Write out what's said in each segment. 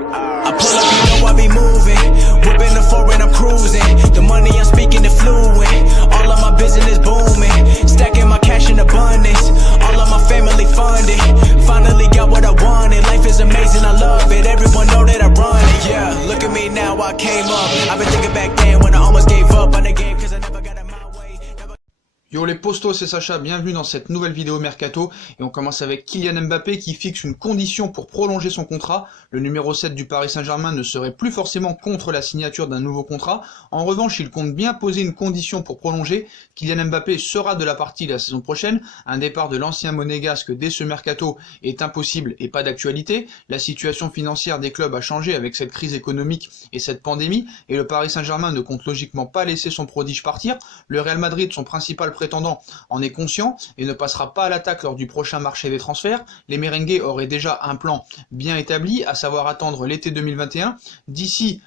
I pull up, you know I be moving. Whipping the foreign, I'm cruising. The money I'm speaking is fluent. All of my business booming. Stacking my cash in abundance. All of my family funded. Finally got what I wanted. Life is amazing, I love it. Everyone know that I run it. Yeah, look at me now, I came up. I've been thinking back then when I almost gave up on the game cause I never got it my way. Yo les postos, c'est Sacha, bienvenue dans cette nouvelle vidéo Mercato, et on commence avec Kylian Mbappé qui fixe une condition pour prolonger son contrat. Le numéro 7 du Paris Saint-Germain ne serait plus forcément contre la signature d'un nouveau contrat. En revanche, il compte bien poser une condition pour prolonger. Kylian Mbappé sera de la partie la saison prochaine. Un départ de l'ancien monégasque dès ce Mercato est impossible et pas d'actualité. La situation financière des clubs a changé avec cette crise économique et cette pandémie, et le Paris Saint-Germain ne compte logiquement pas laisser son prodige partir. Le Real Madrid, son principal prétendant, en est conscient et ne passera pas à l'attaque lors du prochain marché des transferts. Les merengues auraient déjà un plan bien établi, à savoir attendre l'été 2021. D'ici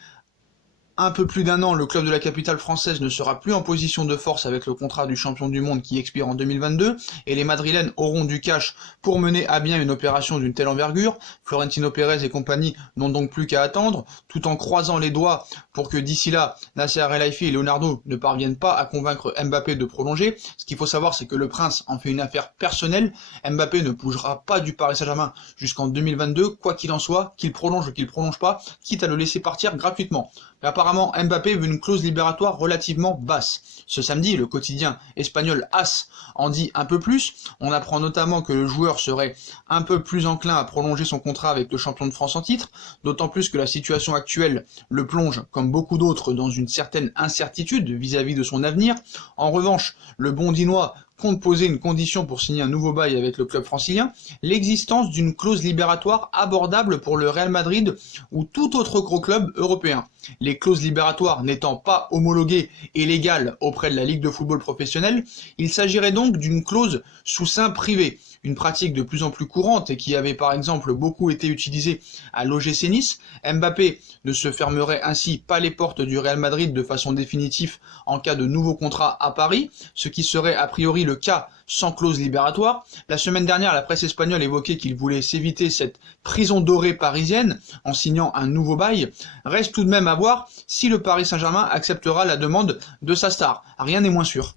un peu plus d'un an, le club de la capitale française ne sera plus en position de force avec le contrat du champion du monde qui expire en 2022, et les Madrilènes auront du cash pour mener à bien une opération d'une telle envergure. Florentino Pérez et compagnie n'ont donc plus qu'à attendre, tout en croisant les doigts pour que d'ici là, Nasser El-Khelaifi et Leonardo ne parviennent pas à convaincre Mbappé de prolonger. Ce qu'il faut savoir, c'est que le prince en fait une affaire personnelle. Mbappé ne bougera pas du Paris Saint-Germain jusqu'en 2022, quoi qu'il en soit, qu'il prolonge ou qu'il prolonge pas, quitte à le laisser partir gratuitement. Mais apparemment, Mbappé veut une clause libératoire relativement basse. Ce samedi, le quotidien espagnol AS en dit un peu plus. On apprend notamment que le joueur serait un peu plus enclin à prolonger son contrat avec le champion de France en titre, d'autant plus que la situation actuelle le plonge, comme beaucoup d'autres, dans une certaine incertitude vis-à-vis de son avenir. En revanche, le Bondinois compte poser une condition pour signer un nouveau bail avec le club francilien, l'existence d'une clause libératoire abordable pour le Real Madrid ou tout autre gros club européen. Les clauses libératoires n'étant pas homologuées et légales auprès de la Ligue de football professionnelle, il s'agirait donc d'une clause sous seing privé, une pratique de plus en plus courante et qui avait par exemple beaucoup été utilisée à l'OGC Nice. Mbappé ne se fermerait ainsi pas les portes du Real Madrid de façon définitive en cas de nouveau contrat à Paris, ce qui serait a priori le cas sans clause libératoire. La semaine dernière, la presse espagnole évoquait qu'il voulait s'éviter cette prison dorée parisienne en signant un nouveau bail. Reste tout de même à voir si le Paris Saint-Germain acceptera la demande de sa star. Rien n'est moins sûr.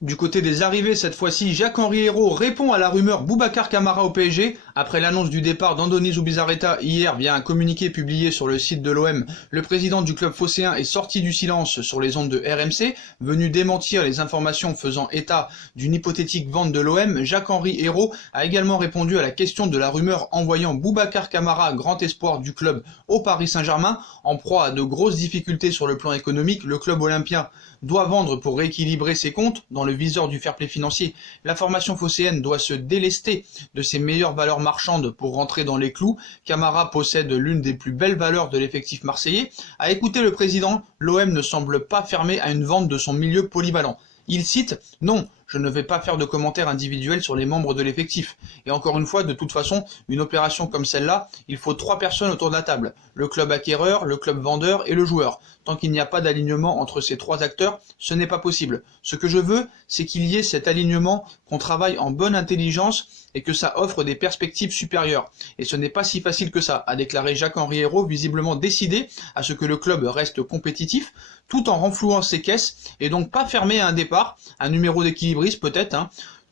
Du côté des arrivées, cette fois-ci, Jacques-Henri Hérault répond à la rumeur Boubacar Kamara au PSG. Après l'annonce du départ d'Andoni Zubizarreta hier via un communiqué publié sur le site de l'OM, le président du club phocéen est sorti du silence sur les ondes de RMC, venu démentir les informations faisant état d'une hypothétique vente de l'OM. Jacques-Henri Hérault a également répondu à la question de la rumeur envoyant Boubacar Kamara, grand espoir du club, au Paris Saint-Germain. En proie à de grosses difficultés sur le plan économique, le club olympien doit vendre pour rééquilibrer ses comptes. Dans le viseur du fair play financier, la formation phocéenne doit se délester de ses meilleures valeurs marchandes pour rentrer dans les clous. Kamara possède l'une des plus belles valeurs de l'effectif marseillais. À écouter le président, l'OM ne semble pas fermé à une vente de son milieu polyvalent. Il cite « Non, je ne vais pas faire de commentaires individuels sur les membres de l'effectif. Et encore une fois, de toute façon, une opération comme celle-là, il faut 3 personnes autour de la table. Le club acquéreur, le club vendeur et le joueur. Tant qu'il n'y a pas d'alignement entre ces 3 acteurs, ce n'est pas possible. Ce que je veux, c'est qu'il y ait cet alignement, qu'on travaille en bonne intelligence et que ça offre des perspectives supérieures. Et ce n'est pas si facile que ça, a déclaré Jacques-Henri Hérault, visiblement décidé à ce que le club reste compétitif, tout en renflouant ses caisses, et donc pas fermé à un départ, un numéro d'équilibriste peut-être.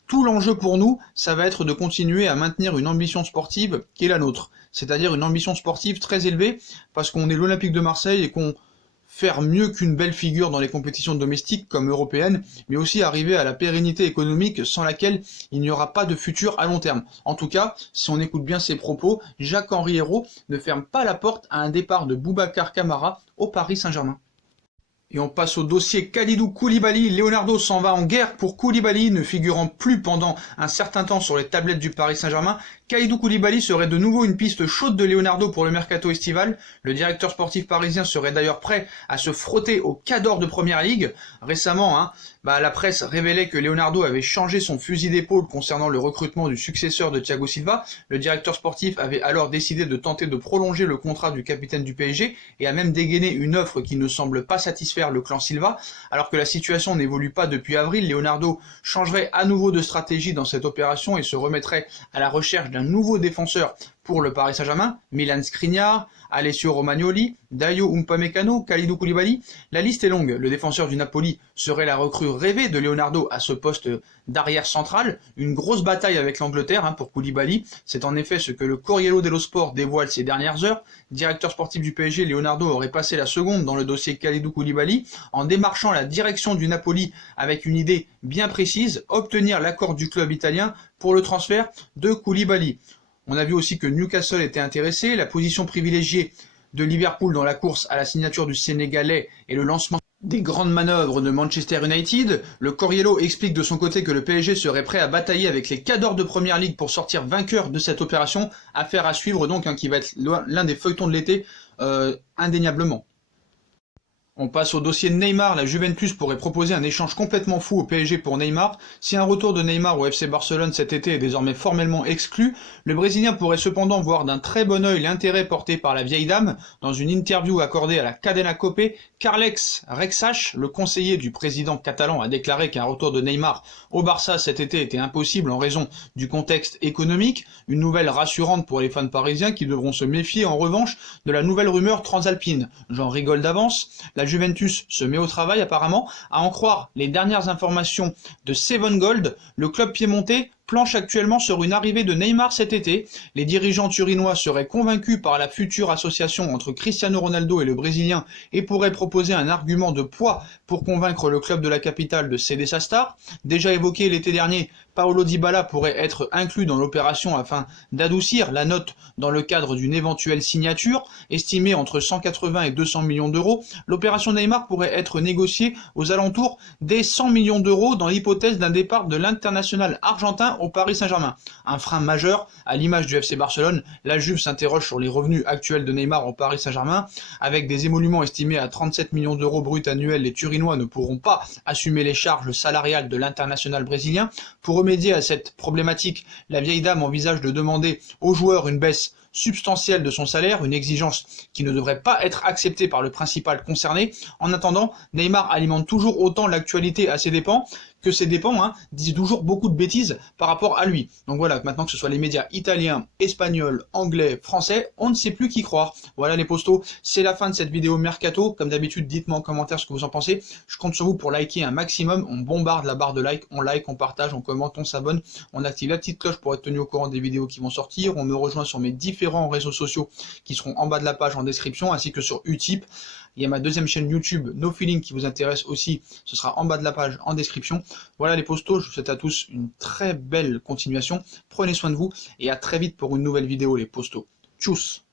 Tout l'enjeu pour nous, ça va être de continuer à maintenir une ambition sportive qui est la nôtre, c'est-à-dire une ambition sportive très élevée, parce qu'on est l'Olympique de Marseille et qu'on faire mieux qu'une belle figure dans les compétitions domestiques comme européennes, mais aussi arriver à la pérennité économique sans laquelle il n'y aura pas de futur à long terme. En tout cas, si on écoute bien ses propos, Jacques-Henri Hérault ne ferme pas la porte à un départ de Boubacar Kamara au Paris Saint-Germain. Et on passe au dossier Kalidou Koulibaly. Leonardo s'en va en guerre pour Koulibaly, ne figurant plus pendant un certain temps sur les tablettes du Paris Saint-Germain. Kalidou Koulibaly serait de nouveau une piste chaude de Leonardo pour le mercato estival. Le directeur sportif parisien serait d'ailleurs prêt à se frotter au cador de Première Ligue. Récemment, la presse révélait que Leonardo avait changé son fusil d'épaule concernant le recrutement du successeur de Thiago Silva. Le directeur sportif avait alors décidé de tenter de prolonger le contrat du capitaine du PSG et a même dégainé une offre qui ne semble pas satisfaire le clan Silva. Alors que la situation n'évolue pas depuis avril, Leonardo changerait à nouveau de stratégie dans cette opération et se remettrait à la recherche d'un nouveau défenseur pour le Paris Saint-Germain, Milan Skriniar, Alessio Romagnoli, Dayo Upamecano, Kalidou Koulibaly. La liste est longue. Le défenseur du Napoli serait la recrue rêvée de Leonardo à ce poste d'arrière central. Une grosse bataille avec l'Angleterre pour Koulibaly. C'est en effet ce que le Corriere dello Sport dévoile ces dernières heures. Directeur sportif du PSG, Leonardo aurait passé la seconde dans le dossier Kalidou Koulibaly en démarchant la direction du Napoli avec une idée bien précise, obtenir l'accord du club italien pour le transfert de Koulibaly. On a vu aussi que Newcastle était intéressé, la position privilégiée de Liverpool dans la course à la signature du Sénégalais et le lancement des grandes manœuvres de Manchester United. Le Corriere explique de son côté que le PSG serait prêt à batailler avec les cadors de Première Ligue pour sortir vainqueur de cette opération. Affaire à suivre donc, qui va être l'un des feuilletons de l'été, indéniablement. On passe au dossier de Neymar. La Juventus pourrait proposer un échange complètement fou au PSG pour Neymar. Si un retour de Neymar au FC Barcelone cet été est désormais formellement exclu, le Brésilien pourrait cependant voir d'un très bon œil l'intérêt porté par la vieille dame. Dans une interview accordée à la Cadena Cope, Carlex Rexach, le conseiller du président catalan, a déclaré qu'un retour de Neymar au Barça cet été était impossible en raison du contexte économique. Une nouvelle rassurante pour les fans parisiens qui devront se méfier en revanche de la nouvelle rumeur transalpine. J'en rigole d'avance. La Juventus se met au travail apparemment. À en croire les dernières informations de Seven Gold, le club piémontais planche actuellement sur une arrivée de Neymar cet été. Les dirigeants turinois seraient convaincus par la future association entre Cristiano Ronaldo et le Brésilien et pourraient proposer un argument de poids pour convaincre le club de la capitale de céder sa star. Déjà évoqué l'été dernier, Paulo Dybala pourrait être inclus dans l'opération afin d'adoucir la note dans le cadre d'une éventuelle signature, estimée entre 180 et 200 millions d'euros. L'opération Neymar pourrait être négociée aux alentours des 100 millions d'euros dans l'hypothèse d'un départ de l'international argentin au Paris Saint-Germain. Un frein majeur, à l'image du FC Barcelone, la Juve s'interroge sur les revenus actuels de Neymar au Paris Saint-Germain. Avec des émoluments estimés à 37 millions d'euros bruts annuels, les Turinois ne pourront pas assumer les charges salariales de l'international brésilien. Pour remédier à cette problématique, la vieille dame envisage de demander aux joueurs une baisse substantielle de son salaire, une exigence qui ne devrait pas être acceptée par le principal concerné. En attendant, Neymar alimente toujours autant l'actualité à ses dépens, que ses dépens disent toujours beaucoup de bêtises par rapport à lui. Donc voilà, maintenant que ce soit les médias italiens, espagnols, anglais, français, on ne sait plus qui croire. Voilà les postos, c'est la fin de cette vidéo Mercato. Comme d'habitude, dites-moi en commentaire ce que vous en pensez. Je compte sur vous pour liker un maximum. On bombarde la barre de like, on partage, on commente, on s'abonne, on active la petite cloche pour être tenu au courant des vidéos qui vont sortir. On me rejoint sur mes différents réseaux sociaux qui seront en bas de la page en description, ainsi que sur Utip. Il y a ma deuxième chaîne YouTube, No Feeling, qui vous intéresse aussi. Ce sera en bas de la page en description. Voilà les postos, je vous souhaite à tous une très belle continuation. Prenez soin de vous et à très vite pour une nouvelle vidéo les postos. Tchuss!